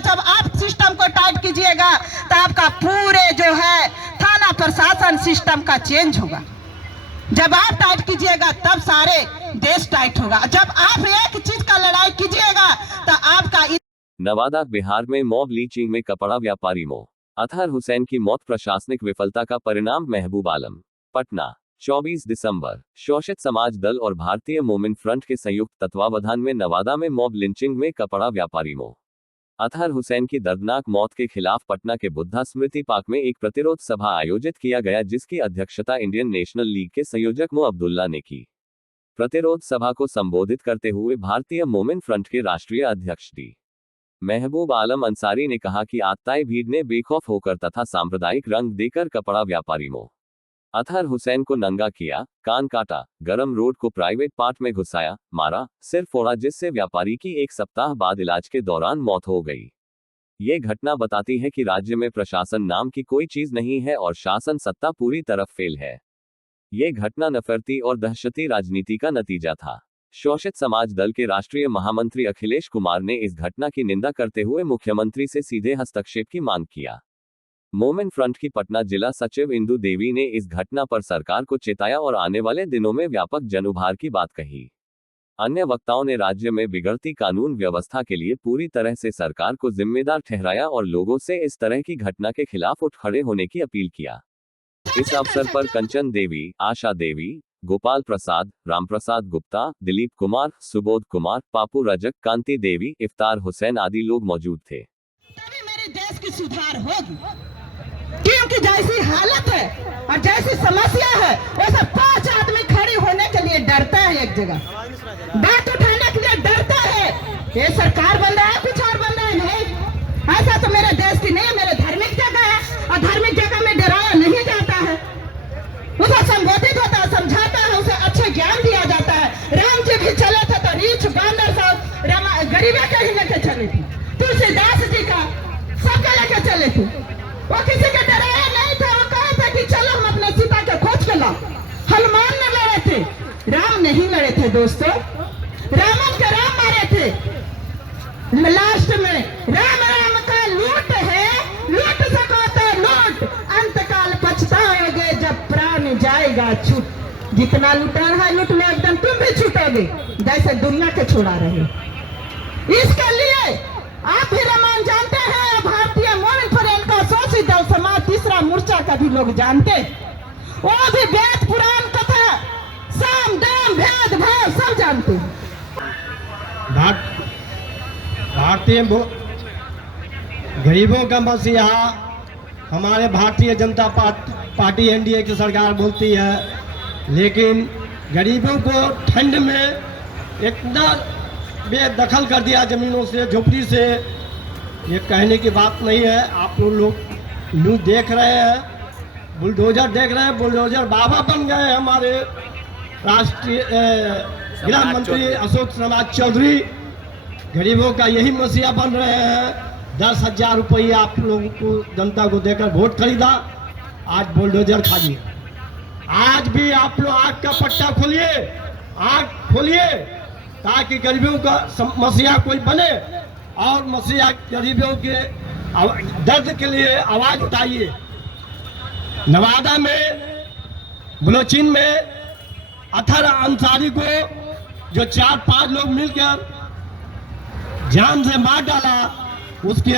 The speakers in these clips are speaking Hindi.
जब आप सिस्टम को टाइट कीजिएगा तो आपका पूरे जो है थाना प्रशासन सिस्टम का चेंज होगा। जब आप टाइट कीजिएगा तब सारे देश टाइट होगा। जब आप एक चीज का लड़ाई कीजिएगा तो आपका नवादा बिहार में मॉब लिंचिंग में कपड़ा व्यापारी मो अतहर हुसैन की मौत प्रशासनिक विफलता का परिणाम। महबूब आलम पटना 24 दिसंबर। शोषित समाज दल और भारतीय मोमिन फ्रंट के संयुक्त तत्वावधान में नवादा में मॉब लिंचिंग में कपड़ा व्यापारी मो अतहर हुसैन की दर्दनाक मौत के खिलाफ पटना के बुद्धा स्मृति पार्क में एक प्रतिरोध सभा आयोजित किया गया, जिसकी अध्यक्षता इंडियन नेशनल लीग के संयोजक मो अब्दुल्ला ने की। प्रतिरोध सभा को संबोधित करते हुए भारतीय मोमिन फ्रंट के राष्ट्रीय अध्यक्ष डी महबूब आलम अंसारी ने कहा कि आतताई भीड़ ने बेखौफ होकर तथा सांप्रदायिक रंग देकर कपड़ा व्यापारी मो अतहर हुसैन को नंगा किया, कान काटा, गरम रोड को प्राइवेट पार्ट में घुसाया, मारा, सिर फोड़ा, जिससे व्यापारी की एक सप्ताह बाद इलाज के दौरान मौत हो गई। ये घटना बताती है कि राज्य में प्रशासन नाम की कोई चीज नहीं है और शासन सत्ता पूरी तरफ फेल है। ये घटना नफरती और दहशती राजनीति का नतीजा था। शोषित समाज दल के राष्ट्रीय महामंत्री अखिलेश कुमार ने इस घटना की निंदा करते हुए मुख्यमंत्री से सीधे हस्तक्षेप की मांग किया। मोमिन फ्रंट की पटना जिला सचिव इंदु देवी ने इस घटना पर सरकार को चेताया और आने वाले दिनों में व्यापक जनउभार की बात कही। अन्य वक्ताओं ने राज्य में बिगड़ती कानून व्यवस्था के लिए पूरी तरह से सरकार को जिम्मेदार ठहराया और लोगों से इस तरह की घटना के खिलाफ उठ खड़े होने की अपील किया। इस अवसर पर कंचन देवी, आशा देवी, गोपाल प्रसाद, रामप्रसाद गुप्ता, दिलीप कुमार, सुबोध कुमार, पापू रजक, कांति देवी, इफ्तार हुसैन आदि लोग मौजूद थे। तभी मेरे देश की सुधार होगी, क्योंकि जैसी हालत है और जैसी समस्या है वैसे 5 आदमी खड़े होने के लिए डरता है, एक जगह बात उठाने के लिए डरता है। ये सरकार बन रहा है, कुछ और बन रहा है, नहीं ऐसा तो मेरे देश की नहीं, मेरे धार्मिक जगह है और धार्मिक जगह में डराया नहीं जाता है। उसे संबोधित होता है, समझाता है, उसे अच्छे ज्ञान दिया जाता है। राम जी भी चले थे तो रीछ बांदर सब गरीबे के ही लेके चले थे, तुलसीदास जी का सबके लेके चले थे। वो किसी के डराया नहीं था। वो कहा था कि चलो हम अपने सीता के खोज के लाओ। हनुमान ने लड़े थे, राम नहीं लड़े थे दोस्तों। रावण के राम मारे थे। लास्ट में राम राम का लूट है, लूट सको तो लूट, अंतकाल पछताओगे जब प्राण जाएगा छूट। जितना लुटाना है लूट लो, एकदम तुम भी छूटोगे जैसे दुनिया के छोड़ा रहे। इसके लिए आप भी रामायण जानते हैं, भारतीय मोमिन फ्रंट का शोषित दल समाज तीसरा मोर्चा का भी लोग जानते हैं। वो भी वेद पुराण कथा साम दाम भेद भाव सब जानते हैं। भारतीय गरीबों का मसीहा हमारे भारतीय जनता पार्टी एनडीए की सरकार बोलती है, लेकिन गरीबों को ठंड में इतना बेदखल कर दिया जमीनों से, झोपड़ी से। ये कहने की बात नहीं है। आप लोग न्यूज़ देख रहे हैं, बुलडोजर देख रहे हैं। बुलडोजर बाबा बन गए हमारे राष्ट्रीय गृह मंत्री अशोक समाज चौधरी। गरीबों का यही मसीहा बन रहे हैं। 10,000 रुपये आप लोगों को जनता को देकर वोट खरीदा, आज बुलडोजर खा लिए। आज भी आप लोग आँख का पट्टा खोलिए, आँख खोलिए, ताकि गरीबों का मसीहा कोई बने और मसीहा गरीबों के दर्द के लिए आवाज उठाइए। नवादा में बलोचिन में अतहर अंसारी को जो 4-5 लोग मिलकर जान से मार डाला, उसके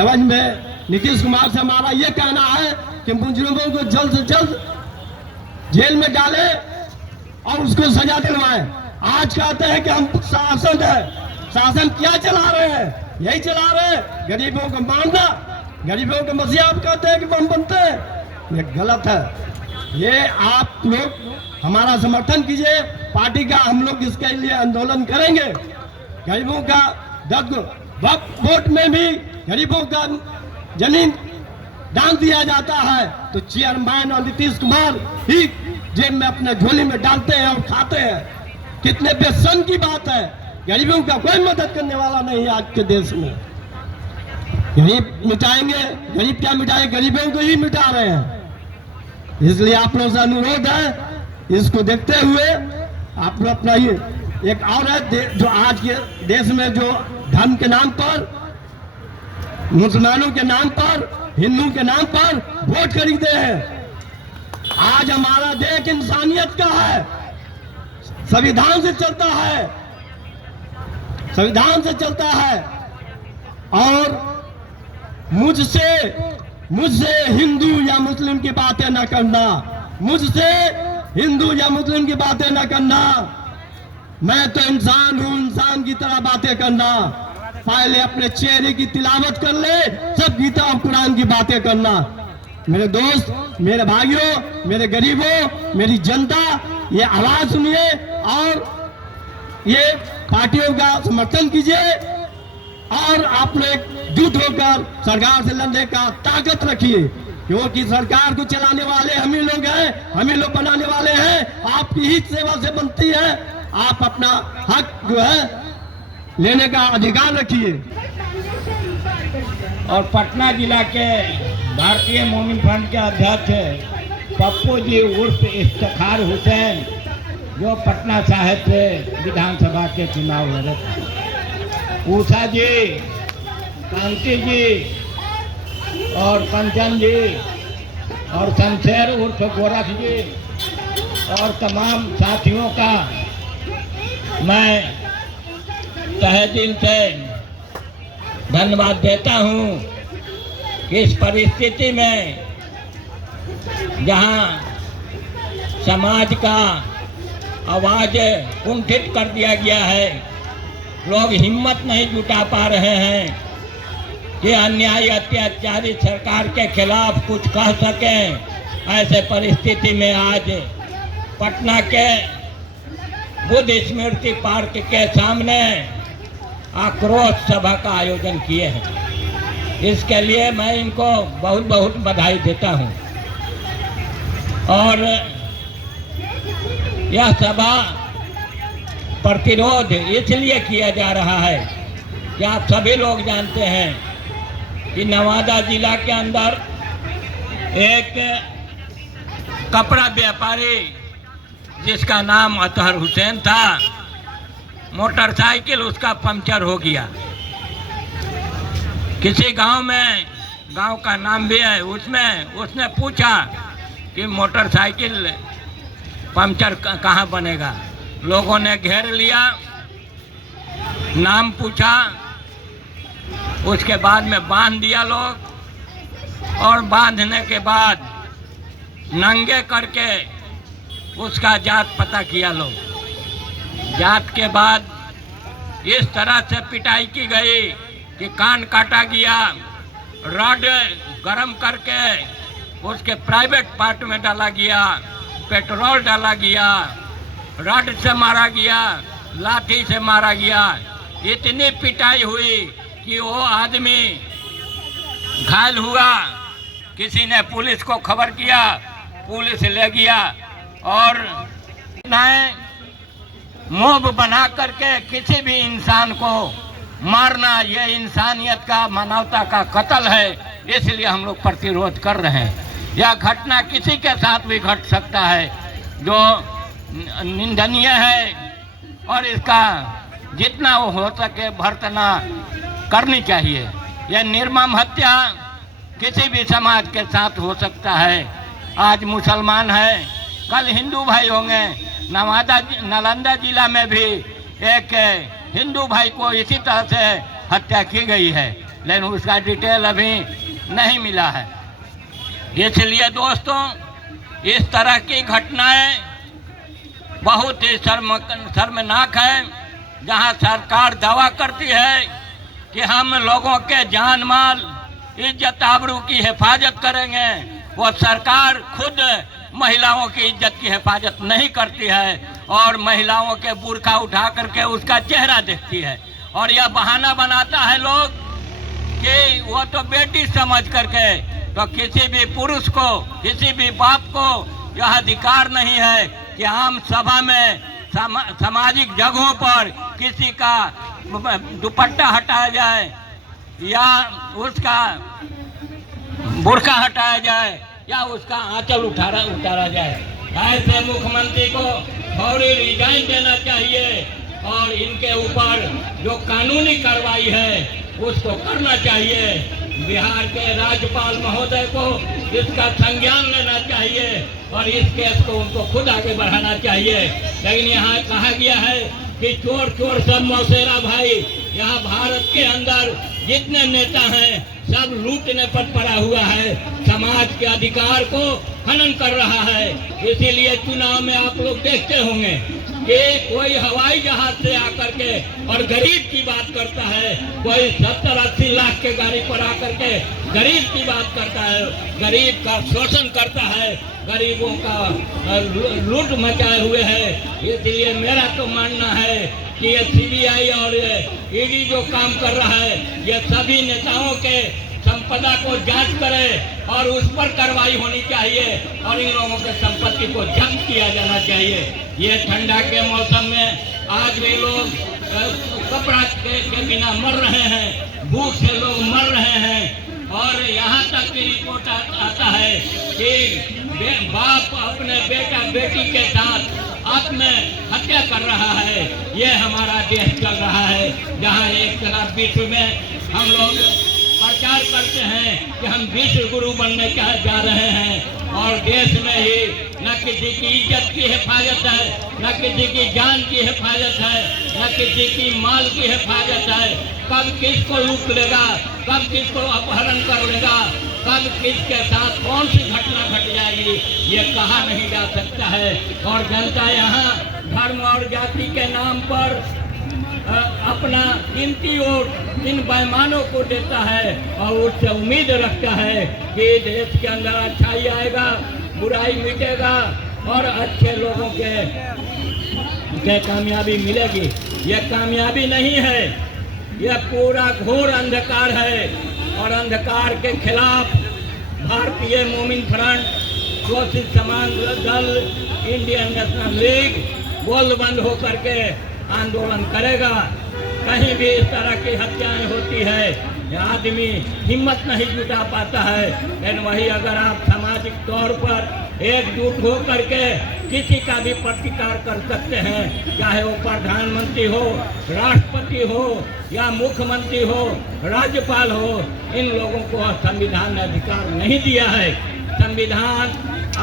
एवज में नीतीश कुमार से हमारा ये कहना है कि मुजरिमों को जल्द से जल्द जेल में डाले और उसको सजा दिलवाएं। आज कहते हैं कि हम शासन है, शासन क्या चला रहे हैं? यही चला रहे हैं गरीबों को मारना। गरीबों के मसीहा आप कहते हैं कि हम बनते हैं, ये गलत है। ये आप लोग हमारा समर्थन कीजिए, पार्टी का हम लोग इसके लिए आंदोलन करेंगे। गरीबों का दर्द, वोट में भी गरीबों का जमीन दान दिया जाता है तो चेयरमैन और नीतीश कुमार ही जेब में अपने झोली में डालते हैं और खाते हैं। कितने बेशर्म की बात है। गरीबों का कोई मदद करने वाला नहीं है आज के देश में। गरीब मिटाएंगे, गरीब क्या मिटाएंगे? गरीबों को ही मिटा रहे हैं। इसलिए आप लोगों से अनुरोध है, इसको देखते हुए आप लोग अपना ये एक और है जो आज के देश में जो धर्म के नाम पर मुसलमानों के नाम पर, हिंदू के नाम पर वोट खरीदे हैं। आज हमारा देश इंसानियत का है, संविधान से चलता है, संविधान से चलता है। और मुझसे हिंदू या मुस्लिम की बातें न करना, मुझसे हिंदू या मुस्लिम की बातें न करना। मैं तो इंसान हूं, इंसान की तरह बातें करना। पहले अपने चेहरे की तिलावत कर ले, सब गीता और कुरान की बातें करना। मेरे दोस्त, मेरे भाइयों, मेरे गरीबों, मेरी जनता, ये आवाज सुनिए और ये पार्टियों का समर्थन कीजिए और आप लोग जुट होकर सरकार से लड़ने का ताकत रखिए, क्योंकि सरकार को चलाने वाले हम ही लोग हैं, हम ही लोग बनाने वाले हैं। आपकी ही सेवा से बनती है, आप अपना हक जो है लेने का अधिकार रखिए। और पटना जिला के भारतीय मोमिन फ्रंट के अध्यक्ष पप्पू जी उर्फ इफ्तिखार हुसैन, जो पटना साहिब से विधानसभा के चुनाव लड़े, उषा जी, कांति जी और कंचन जी और शमशेर उर्फ गोरख जी और तमाम साथियों का मैं तहे दिल से धन्यवाद देता हूं कि इस परिस्थिति में जहां समाज का आवाज कुंठित कर दिया गया है, लोग हिम्मत नहीं जुटा पा रहे हैं कि अन्यायी अत्याचारी सरकार के खिलाफ कुछ कह सकें। ऐसे परिस्थिति में आज पटना के बुद्ध स्मृति पार्क के सामने आक्रोश सभा का आयोजन किए हैं। इसके लिए मैं इनको बहुत बहुत बधाई देता हूं। और यह सभा प्रतिरोध इसलिए किया जा रहा है कि आप सभी लोग जानते हैं कि नवादा जिला के अंदर एक कपड़ा व्यापारी जिसका नाम अतहर हुसैन था, मोटरसाइकिल उसका पंक्चर हो गया। किसी गांव में, गांव का नाम भी है, उसमें उसने पूछा कि मोटरसाइकिल पंक्चर कहाँ बनेगा। लोगों ने घेर लिया, नाम पूछा, उसके बाद में बांध दिया लोग, और बांधने के बाद नंगे करके उसका जात पता किया लोग। जात के बाद इस तरह से पिटाई की गई कि कान काटा गया, रॉड गरम करके उसके प्राइवेट पार्ट में डाला गया, पेट्रोल डाला गया, रॉड से मारा गया, लाठी से मारा गया। इतनी पिटाई हुई कि वो आदमी घायल हुआ। किसी ने पुलिस को खबर किया, पुलिस ले गया और मोब बना करके किसी भी इंसान को मारना, ये इंसानियत का, मानवता का कत्ल है। इसलिए हम लोग प्रतिरोध कर रहे हैं। यह घटना किसी के साथ भी घट सकता है, जो निंदनीय है, और इसका जितना वो हो सके भर्त्सना करनी चाहिए। यह निर्मम हत्या किसी भी समाज के साथ हो सकता है। आज मुसलमान है, कल हिंदू भाई होंगे। नालंदा जिला में भी एक हिंदू भाई को इसी तरह से हत्या की गई है, लेकिन उसका डिटेल अभी नहीं मिला है। इसलिए दोस्तों, इस तरह की घटनाएं बहुत ही शर्मनाक है, जहां सरकार दावा करती है कि हम लोगों के जान माल, इज्जत आबरू की हिफाजत करेंगे। वो सरकार खुद महिलाओं की इज्जत की हिफाजत नहीं करती है और महिलाओं के बुर्का उठा करके उसका चेहरा देखती है। और यह बहाना बनाता है लोग कि वो तो बेटी समझ करके, तो किसी भी पुरुष को, किसी भी बाप को यह अधिकार नहीं है कि आम सभा में, सामाजिक जगहों पर किसी का दुपट्टा हटाया जाए या उसका बुर्का हटाया जाए या उसका आंचल उतारा जाए। ऐसे मुख्यमंत्री को फौरी रिजाइन देना चाहिए और इनके ऊपर जो कानूनी कार्रवाई है उसको करना चाहिए। बिहार के राज्यपाल महोदय को इसका संज्ञान लेना चाहिए और इस केस को उनको खुद आगे बढ़ाना चाहिए। लेकिन यहाँ कहा गया है कि चोर चोर सब मौसेरा भाई। यहाँ भारत के अंदर जितने नेता हैं सब लूटने पर पड़ा हुआ है, समाज के अधिकार को हनन कर रहा है। इसीलिए चुनाव में आप लोग देखते होंगे कि कोई हवाई जहाज से आकर के और गरीब की बात करता है, कोई 70-80 लाख के गाड़ी पर आकर के गरीब की बात करता है, गरीब का शोषण करता है, गरीबों का लूट मचाए हुए है। इसलिए मेरा तो मानना है कि ये CBI और ED जो काम कर रहा है, ये सभी नेताओं के संपदा को जांच करे और उस पर कार्रवाई होनी चाहिए और इन लोगों के संपत्ति को जब्त किया जाना चाहिए। ये ठंडा के मौसम में आज भी लोग कपड़ा के बिना मर रहे हैं, भूख से लोग मर रहे हैं और यहाँ तक की रिपोर्ट आता है कि बाप अपने बेटा बेटी के साथ आत्महत्या कर रहा है। ये हमारा देश चल रहा है, जहाँ एक तरफ विश्व में हम लोग प्रचार करते हैं कि हम विश्व गुरु बनने जा रहे हैं और देश में ही न किसी की इज्जत की हिफाजत है, न किसी की जान की हिफाजत है, न किसी की माल की हिफाजत है। कब किसको लूट लेगा, कब किसको अपहरण कर लेगा, कब किसके साथ कौन सी घटना घट जाएगी, ये कहा नहीं जा सकता है। और जनता यहाँ धर्म और जाति के नाम पर अपना कीमती वोट इन बेईमानों को देता है और उससे उम्मीद रखता है कि देश के अंदर अच्छाई आएगा, बुराई मिटेगा और अच्छे लोगों के कामयाबी मिलेगी। ये कामयाबी नहीं है, यह पूरा घोर अंधकार है और अंधकार के खिलाफ भारतीय मोमिन फ्रंट, शोषित समाज दल, इंडियन नेशनल लीग बोलबंद होकर के आंदोलन करेगा। कहीं भी इस तरह की हत्याएं होती है, आदमी हिम्मत नहीं जुटा पाता है। लेकिन वही अगर आप सामाजिक तौर पर एकजुट हो करके किसी का भी प्रतिकार कर सकते हैं, चाहे वो प्रधानमंत्री हो, राष्ट्रपति हो या मुख्यमंत्री हो, राज्यपाल हो, इन लोगों को संविधान ने अधिकार नहीं दिया है। संविधान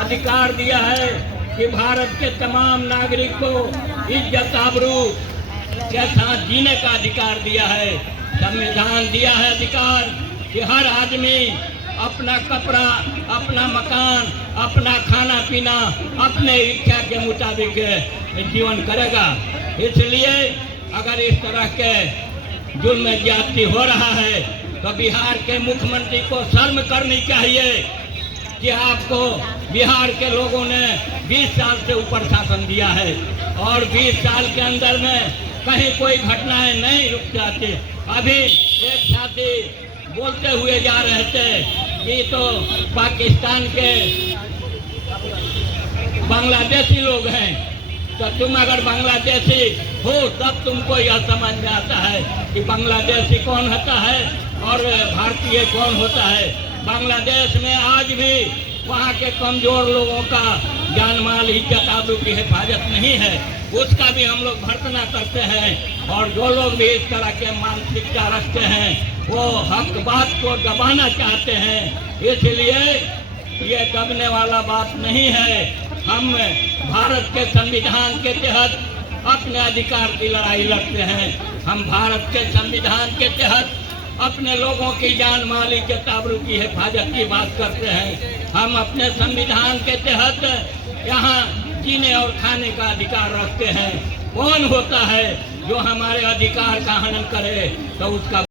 अधिकार दिया है कि भारत के तमाम नागरिक को इज्जत आबरू के साथ जीने का अधिकार दिया है। संविधान दिया है अधिकार कि हर आदमी अपना कपड़ा, अपना मकान, अपना खाना पीना अपने इच्छा के मुताबिक जीवन करेगा। इसलिए अगर इस तरह के जुल्म ज्यादती हो रहा है तो बिहार के मुख्यमंत्री को शर्म करनी चाहिए कि आपको बिहार के लोगों ने 20 साल से ऊपर शासन दिया है और 20 साल के अंदर में कहीं कोई घटनाएं नहीं रुक जाती। अभी एक साथी बोलते हुए जा रहे थे कि तो पाकिस्तान के बांग्लादेशी लोग हैं, तो तुम अगर बांग्लादेशी हो तब तुमको यह समझ में आता है कि बांग्लादेशी कौन होता है और भारतीय कौन होता है। बांग्लादेश में आज भी वहाँ के कमजोर लोगों का जान माल इज्जत आबरू की हिफाजत नहीं है, उसका भी हम लोग भर्त्सना करते हैं। और जो लोग भी इस तरह के मानसिकता रखते हैं वो हक बात को दबाना चाहते हैं। इसलिए ये दबने वाला बात नहीं है। हम भारत के संविधान के तहत अपने अधिकार की लड़ाई लड़ते हैं। हम भारत के संविधान के तहत अपने लोगों की जान माल इज्जत आबरू की हिफाजत की बात करते हैं। हम अपने संविधान के तहत यहाँ जीने और खाने का अधिकार रखते हैं। कौन होता है जो हमारे अधिकार का हनन करे तो उसका